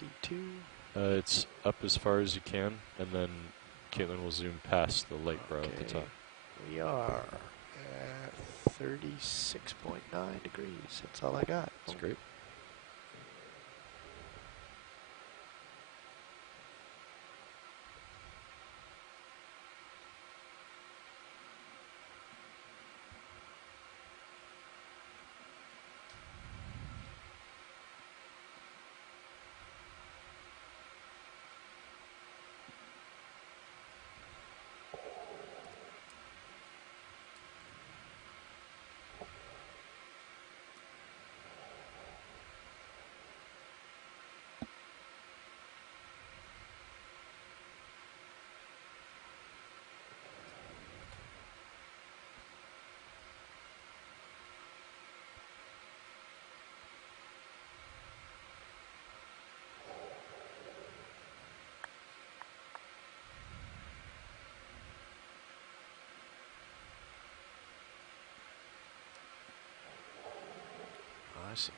52. It's up as far as you can, and then Caitlin will zoom past the light brow at the top. We are at 36.9 degrees. That's all I got. That's great. I see.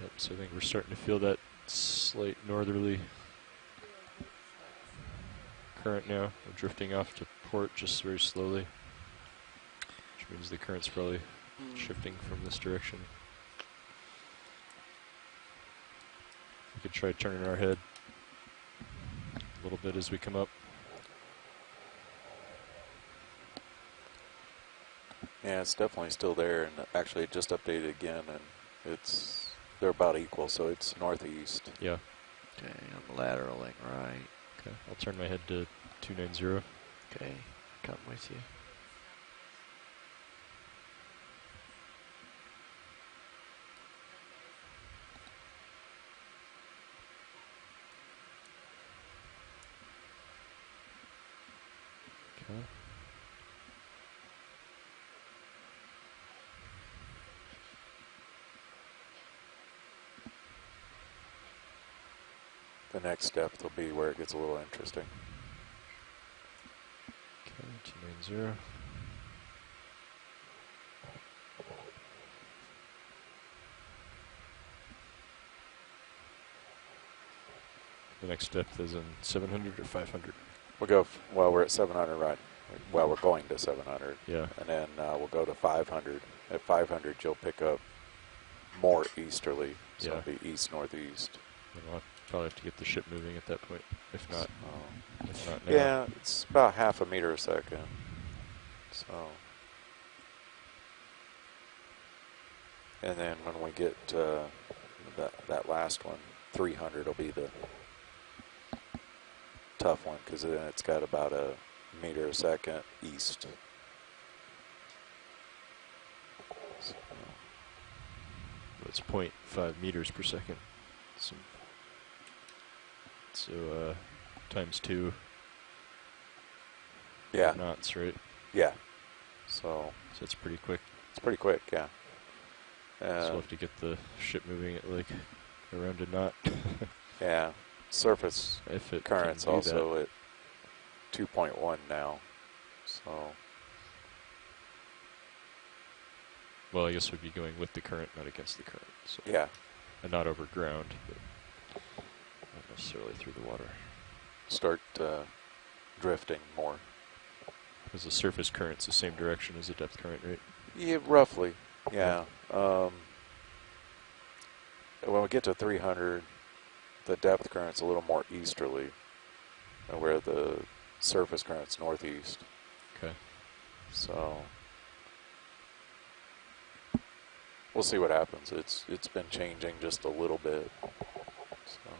Yep, so I think we're starting to feel that slight northerly current now. We're drifting off to port just very slowly, which means the current's probably shifting from this direction. We could try turning our head a little bit as we come up. Yeah, it's definitely still there, and actually it just updated again, and they're about equal, so it's northeast. Yeah. Okay, I'm lateraling right. Okay, I'll turn my head to 290. Okay, come with you. Okay. The next depth will be where it gets a little interesting. Okay, 290. next depth is in 700 or 500? We'll go, well, we're at 700 right. Well, we're going to 700. Yeah. And then we'll go to 500. At 500, you'll pick up more easterly. So Yeah. it'll be east-northeast. And we'll probably have to get the ship moving at that point. If not now. Yeah, it's about half a meter a second. So. And then when we get that last one, 300 will be the tough one because then it's got about a meter a second east. It's 0.5 meters per second. So times 2 Yeah. knots, right? Yeah. So it's pretty quick. it's pretty quick, yeah. So we'll have to get the ship moving at like around a knot. Yeah. Surface if it current's can do also at 2.1 now. So well, I guess we'd be going with the current, not against the current. So yeah. and not over ground, but not necessarily through the water. Start drifting more. Because the surface current's the same direction as the depth current, right? Yeah, roughly. Yeah. When we get to 300, the depth current's a little more easterly, where the surface current's northeast. Okay. So we'll see what happens. It's been changing just a little bit. So.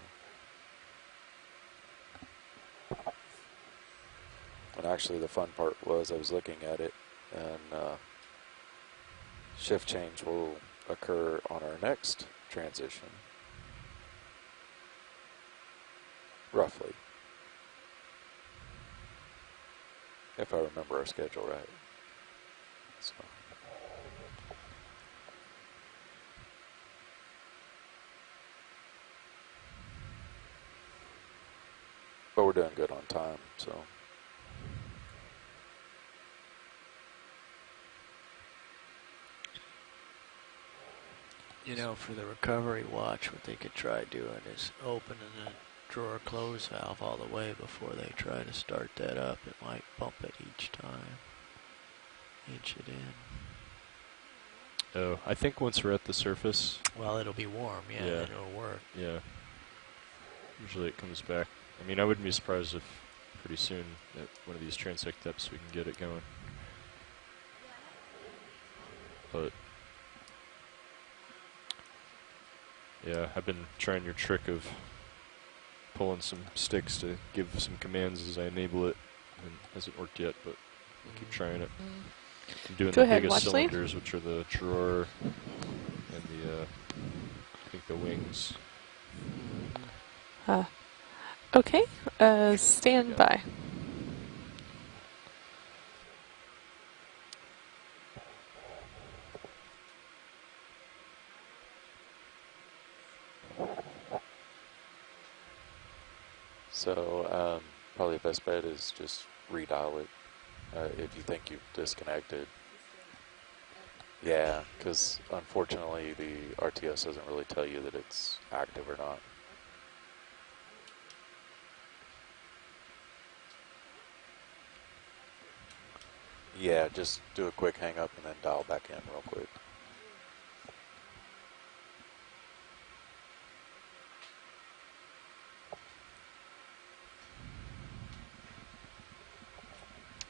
And actually, the fun part was I was looking at it, and shift change will occur on our next transition, roughly, if I remember our schedule right. So. But we're doing good on time, so. You know, for the recovery watch, what they could try doing is opening the drawer close valve all the way before they try to start that up. It might bump it each time. Inch it in. Oh, I think once we're at the surface. Well, it'll be warm, yeah, Yeah. and it'll work. Yeah. Usually it comes back. I mean, I wouldn't be surprised if pretty soon at one of these transect depths we can get it going. But yeah, I've been trying your trick of pulling some sticks to give some commands as I enable it, and it hasn't worked yet, but we'll keep trying it. I'm doing Go the ahead, biggest watch cylinders, which are the drawer and the, I think the wings. Okay, stand by. So probably the best bet is just redial it if you think you've disconnected. Yeah, because unfortunately the RTS doesn't really tell you that it's active or not. Yeah, just do a quick hang up and then dial back in real quick.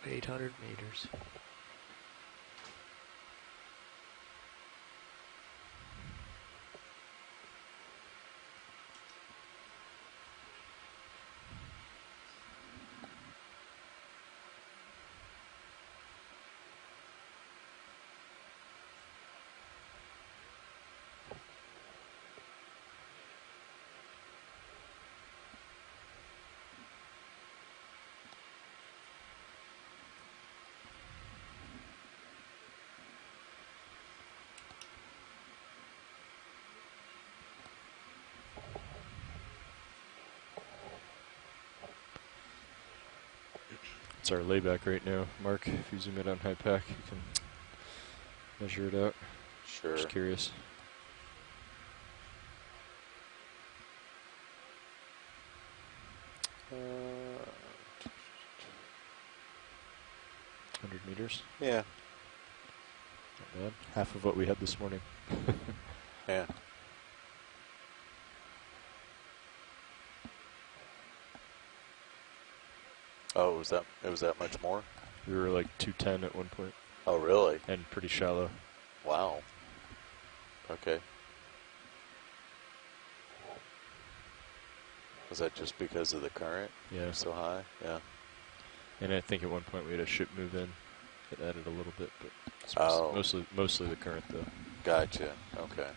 $800 meters. It's our layback right now, Mark. If you zoom in on high pack, you can measure it out. Sure. Just curious. – liters. Yeah. Not bad. Half of what we had this morning. Yeah. Oh, it was that much more? We were like 210 at one point. Oh, really? And pretty shallow. Wow. Okay. Was that just because of the current? Yeah. So high? Yeah. And I think at one point we had a ship move in that added a little bit, but it's mostly the current though. Gotcha. Okay.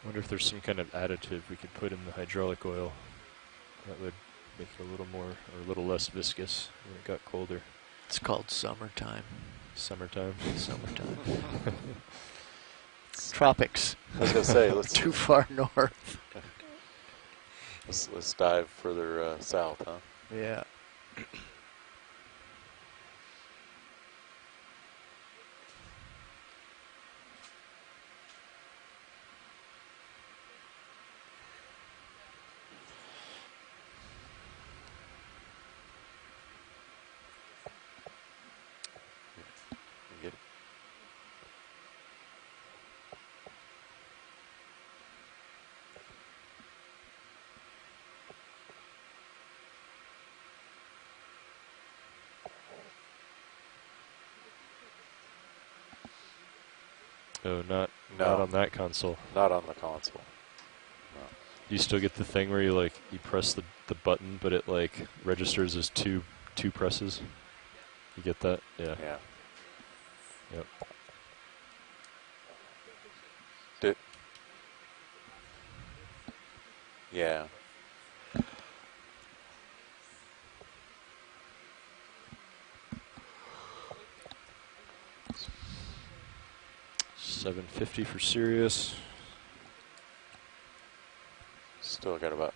I wonder if there's some kind of additive we could put in the hydraulic oil that would make it a little more or a little less viscous when it got colder. It's called summertime. Summertime. Summertime. Tropics. I was gonna say let's Too far north. let's dive further south, huh? Yeah. Get Oh, not No. on that console. Not on the console. Do you still get the thing where you press the button, but it like registers as two presses? You get that? Yeah. Yeah. Yep. Yeah. 750 for Sirius. Still got about.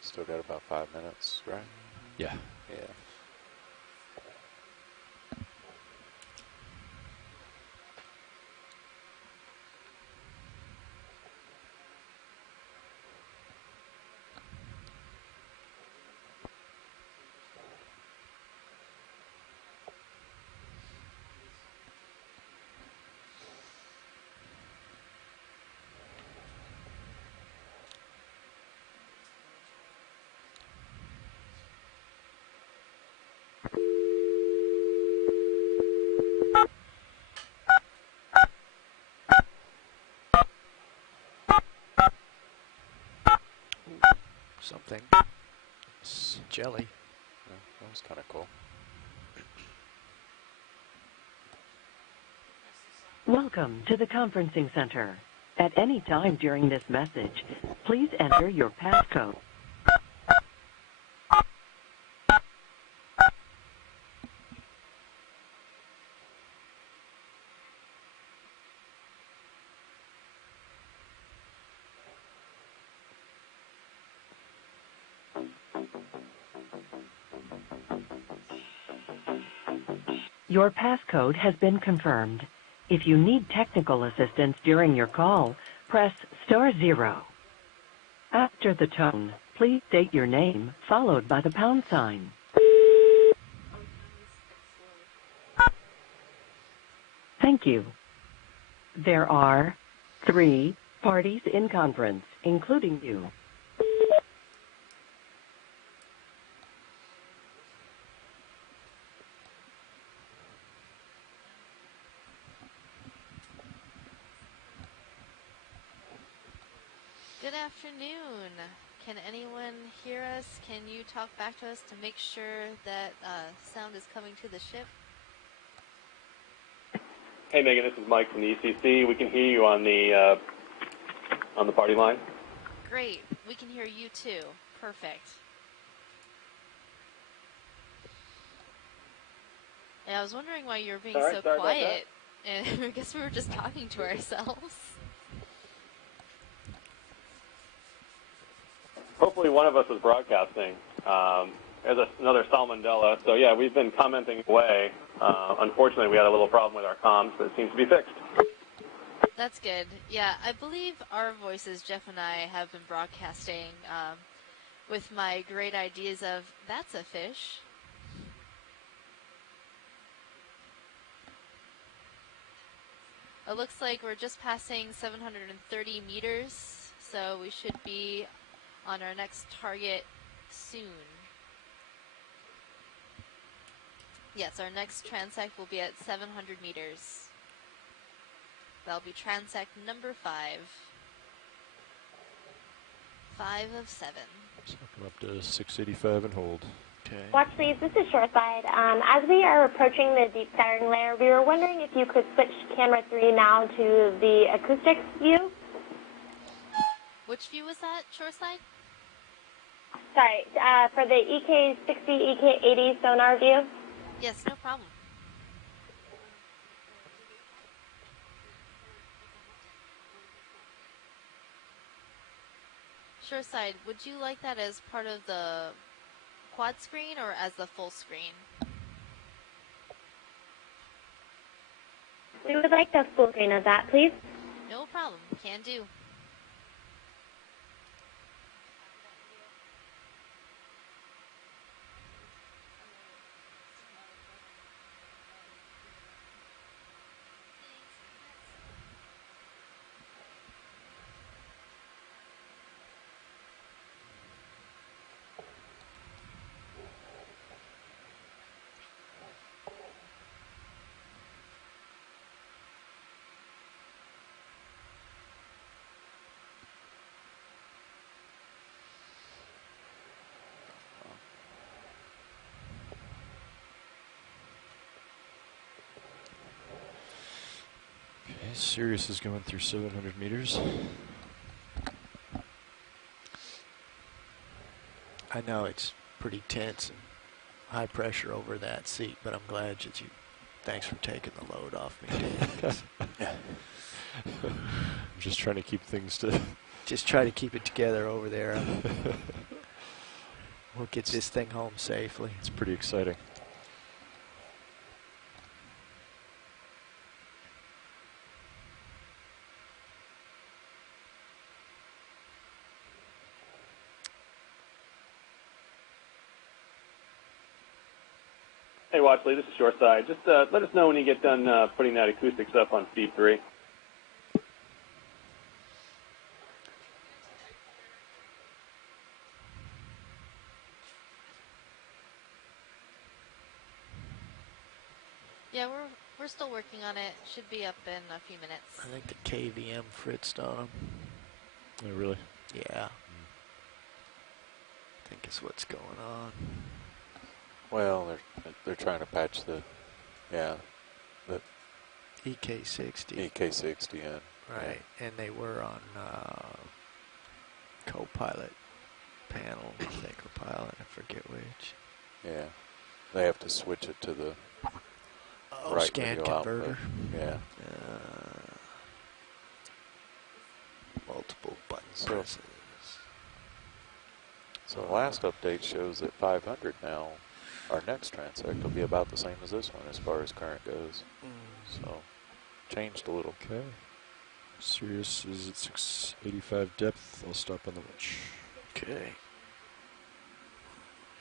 Still got about 5 minutes, right? Yeah. Yeah. Something. Jelly. Yeah, that was kind of cool. Welcome to the conferencing center. At any time during this message, please enter your passcode. Your passcode has been confirmed. If you need technical assistance during your call, press *0. After the tone, please state your name, followed by the #. Thank you. There are 3 parties in conference, including you. Good afternoon. Can anyone hear us? Can you talk back to us to make sure that sound is coming to the ship? Hey Megan, this is Mike from the ECC. We can hear you on the party line. Great. We can hear you too. Perfect. Yeah, I was wondering why you were being so quiet. And I guess we were just talking to ourselves. Hopefully one of us is broadcasting. There's another salmonella. So yeah, we've been commenting away. Unfortunately, we had a little problem with our comms, but it seems to be fixed. That's good. Yeah, I believe our voices, Jeff and I, have been broadcasting with my great ideas of, that's a fish. It looks like we're just passing 730 meters, so we should be on our next target soon. Yes, our next transect will be at 700 meters. That'll be transect number 5. 5 of 7. So come up to 685 and hold. Okay. Watch please, this is Shoreside. As we are approaching the deep scattering layer, we were wondering if you could switch camera 3 now to the acoustics view. Which view was that, Shoreside? Sorry, for the EK60, EK80 sonar view. Yes, no problem. Shoreside, would you like that as part of the quad screen or as the full screen? We would like the full screen of that, please. No problem. Can do. Sirius is going through 700 meters. I know it's pretty tense and high pressure over that seat, but I'm glad that you. Thanks for taking the load off me, Dan. I'm just trying to keep things to. Just try to keep it together over there. We'll get this thing home safely. It's pretty exciting. Hey Watchley, this is Shoreside. Just let us know when you get done putting that acoustics up on speed 3. Yeah, we're still working on it. Should be up in a few minutes. I think the KVM fritzed on them. Oh, really? Yeah. I think it's what's going on. Well, they're trying to patch the EK60. EK60 in. Right, and they were on co-pilot panel, I think, or pilot, I forget which. Yeah. They have to switch it to the right scan video converter. output. Yeah. Multiple button So- presses. So the last update shows that 500 now, our next transect will be about the same as this one as far as current goes. So changed a little. Okay. Sirius is at 685 depth. I'll stop on the winch. Okay.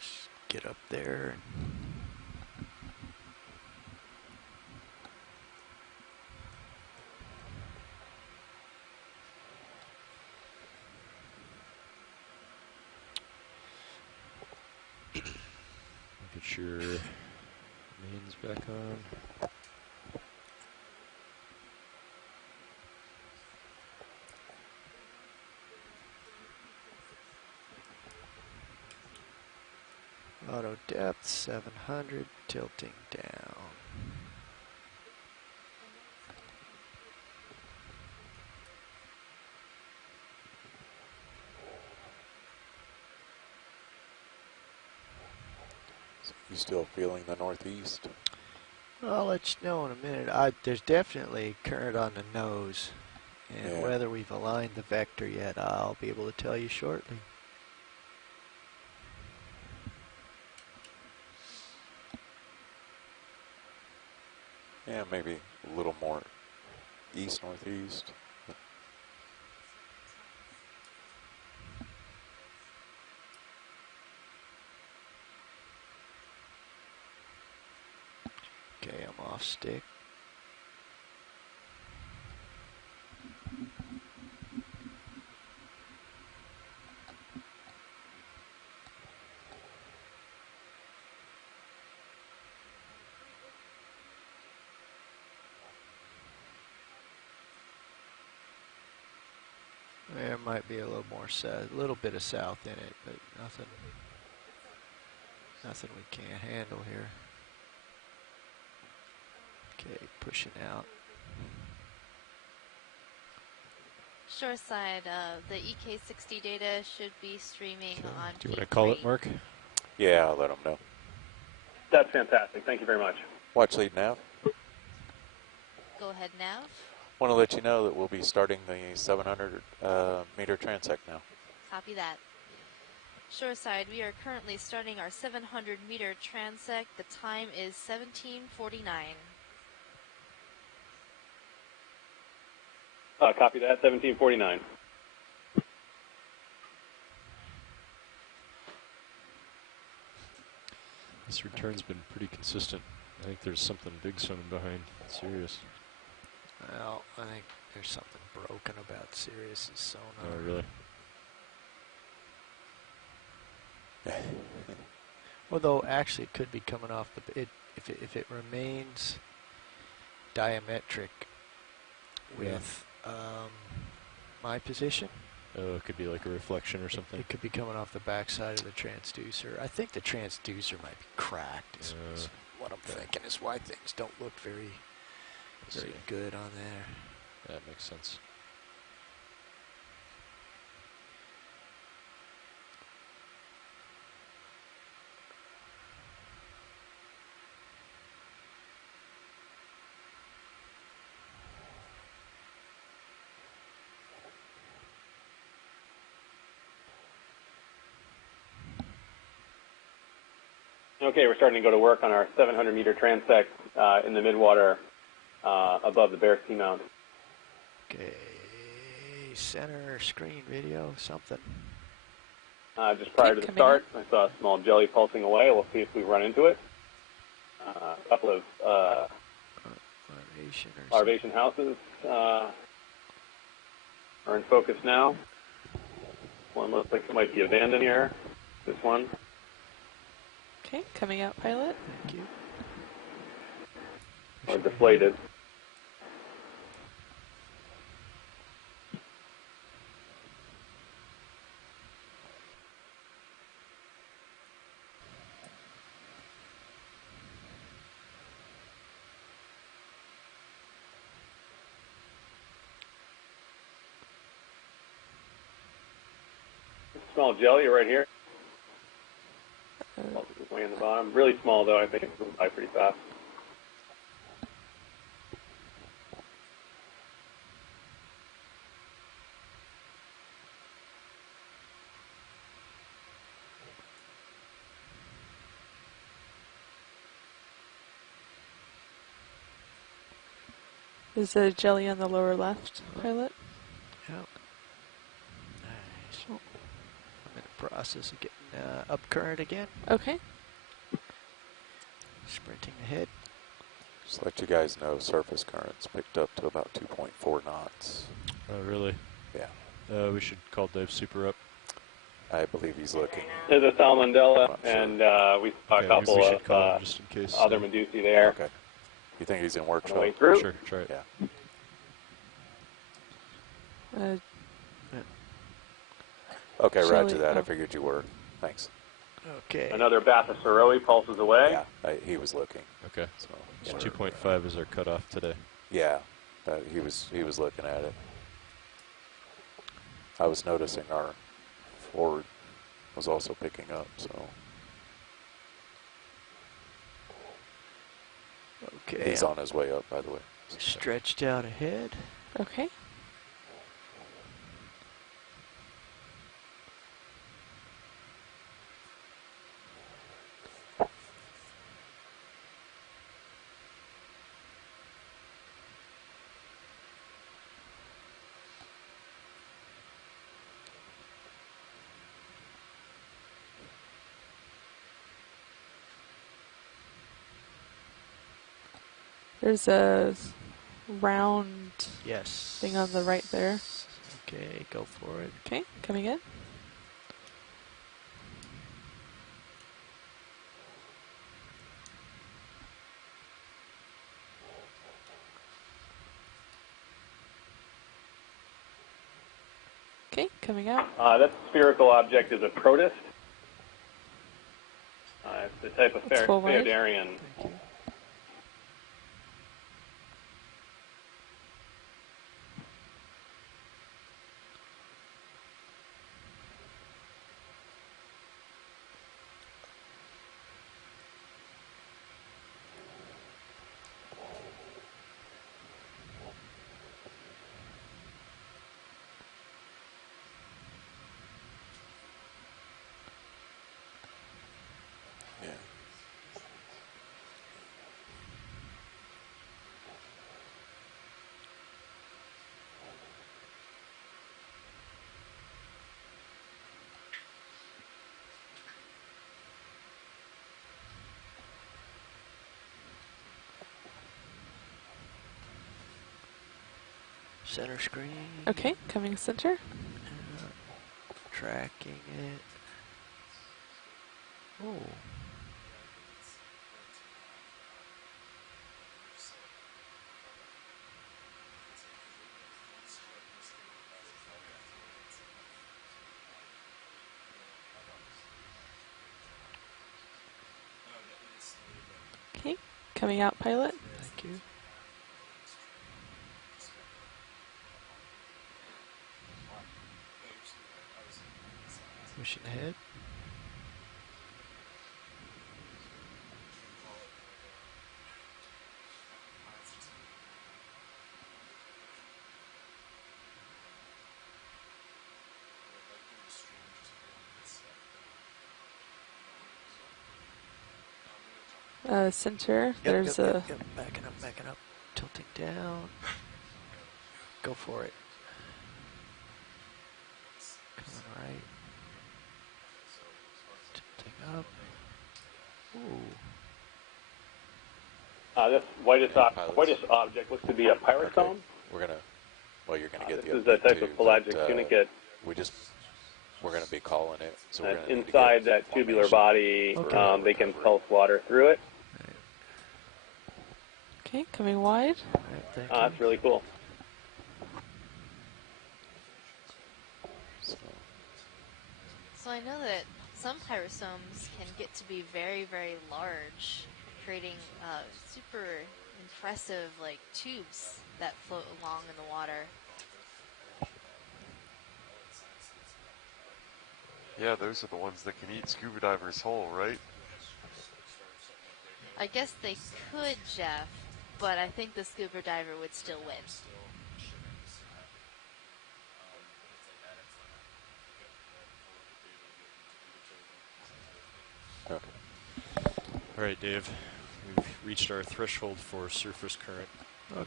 Just get up there. Get your mains back on. 0 depth, 700, tilting down. You still feeling the northeast? I'll let you know in a minute. There's definitely current on the nose, and Yeah. whether we've aligned the vector yet, I'll be able to tell you shortly. Yeah, maybe a little more east-northeast. Okay, I'm off stick. There might be a little more south, a little bit of south in it, but nothing we can't handle here. Okay, pushing out. Shoreside, the EK60 data should be streaming on Do you want to feed call 3. it, Mark? Yeah, I'll let them know. That's fantastic. Thank you very much. Watch lead nav. Go ahead, Nav. Want to let you know that we'll be starting the 700 meter transect now. Copy that. Shoreside, we are currently starting our 700 meter transect. The time is 17:49. Copy that, 1749. This return's been pretty consistent. I think there's something big swimming behind. Serious. Well, I think there's something broken about Sirius's sonar. Oh, really? Although actually it could be coming off if it remains diametric with my position. Oh, it could be like a reflection or something. It could be coming off the backside of the transducer. I think the transducer might be cracked. Is what I'm thinking is why things don't look very good on there. That makes sense. Okay, we're starting to go to work on our 700 meter transect in the midwater above the Bear Seamount. Okay, center screen video, something. Just prior to the start, I saw a small jelly pulsing away. We'll see if we run into it. A couple of larvation houses are in focus now. One looks like it might be abandoned here. This one. Okay, coming out, pilot. Thank you. Or deflated. Small jelly right here. Way in the bottom. Really small though, I think it's moving by pretty fast. Is a jelly on the lower left, pilot? Yep. Nice. I'm in the process of getting up current again. Okay. Sprinting ahead. Just let you guys know, surface currents picked up to about 2.4 knots. Oh, really? Yeah. We should call Dave Super up. I believe he's looking. There's a salmonella, Sure. and we saw a couple we should of call him just in case. other medusae there. Okay. You think he's in On the workshop? way through. Sure, try it. Yeah. Uh, Okay, Shall roger we- that. I oh. figured you were. Thanks. Okay. Another Bacchus Aroe pulses away. Yeah, he was looking. Okay. So So 2.5 is our cutoff today. yeah, he was looking at it. I was noticing our forward was also picking up. So Okay. he's on his way up, by the way. Stretched out ahead. Okay. There's a round Yes. thing on the right there. Okay, go for it. Okay, coming in. Okay, coming out. That spherical object is a protist. It's the type of It's full wide. Phaeodarian. Thank you. Yeah. Center screen. Okay, coming center. Tracking it. Oh. Okay, coming out, pilot. Thank you. Pushing ahead. Center. Yep, There's yep. Backing up. Tilting down. Go for it. Coming right. Tilting up. Ooh. This whitest pilots. object looks to be a pyrosome. Okay. You're gonna get This the is a update type too, of pelagic but, tunicate. We're gonna be calling it. So we're That's gonna need to inside get that tubular body. Okay. They can pulse water through it. okay, coming wide. Alright, thank you. That's really cool. So I know that some pyrosomes can get to be very, very large, creating super impressive like tubes that float along in the water. Yeah, those are the ones that can eat scuba divers whole, right? I guess they could, Jeff, but I think the scuba diver would still win. Okay. All right, Dave. We've reached our threshold for surface current.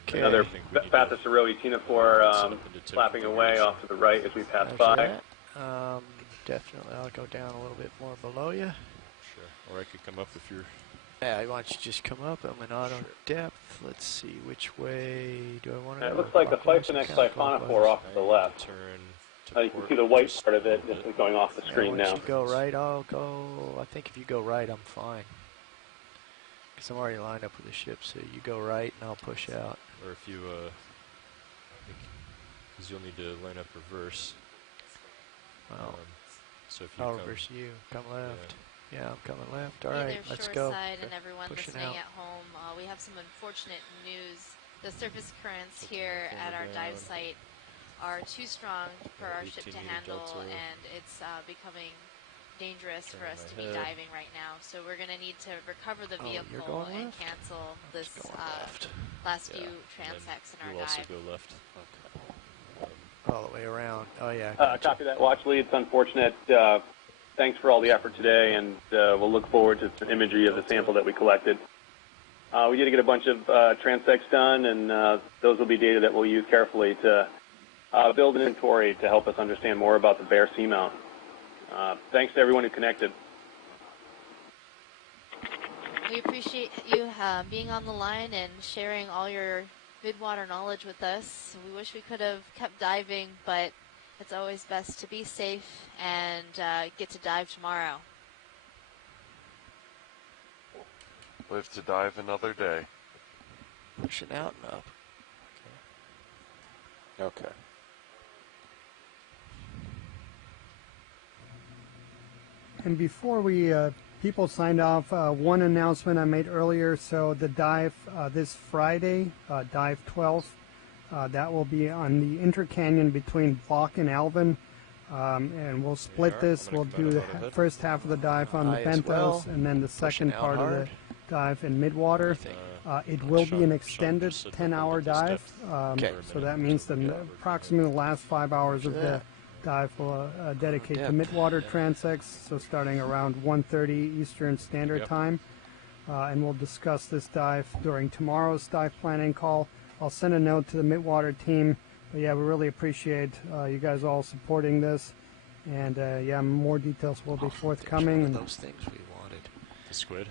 Okay. Another I think we need Bacchus to Aroe Tinaphor set up into flapping typical away configuration. off to the right as we pass Roger by. that. Definitely, I'll go down a little bit more below you. Sure. Or I could come up if you're... Yeah, why don't you just come up? I'm in auto depth. Let's see, which way do I want to go? It looks like the Clockwise or Siphon counterclockwise? X-Siphonophore off to the left. Turn to You can port see the white just part of a it little just going off the Yeah, screen once now. you go right, I'll go. I think if you go right, I'm fine. Because I'm already lined up with the ship, so you go right and I'll push out. Or if you, because you'll need to line up reverse. Well, So if you I'll come, reverse you. Come left. Yeah, I'm coming left. All Hey right, there, let's go. Shoreside and everyone Pushing listening out. at home. We have some unfortunate news. The surface currents Looking here at at our camera dive down. site are too strong for our ship 18 to meter handle, delta. and it's becoming dangerous for Turning us my to be head. diving right now. So we're going to need to recover the Oh, you're vehicle going and left? cancel I'm this just going left. last Yeah, few and then transects in our you'll also dive. go left. All the way around. Oh, yeah. Copy that, watch lead. It's unfortunate. Thanks for all the effort today, and we'll look forward to some imagery of the sample that we collected. We did get a bunch of transects done, and those will be data that we'll use carefully to build an inventory to help us understand more about the bare seamount. Thanks to everyone who connected. We appreciate you being on the line and sharing all your midwater knowledge with us. We wish we could have kept diving, but it's always best to be safe and get to dive tomorrow. Live to dive another day. Pushing out and up. Okay. And before we people signed off, one announcement I made earlier. So the dive this Friday, dive 12, that will be on the intercanyon between Bach and Alvin. And we'll split this. We'll do the first half of the dive on the Bentos, and then the second part of the dive in Midwater. It will be an extended 10-hour dive, so that means that approximately the last 5 hours of the dive will dedicate to Midwater transects, so starting around 1:30 Eastern Standard Time. And we'll discuss this dive during tomorrow's dive planning call. I'll send a note to the Midwater team. But yeah, we really appreciate you guys all supporting this. And yeah, more details will be forthcoming. And Those things we wanted. The squid.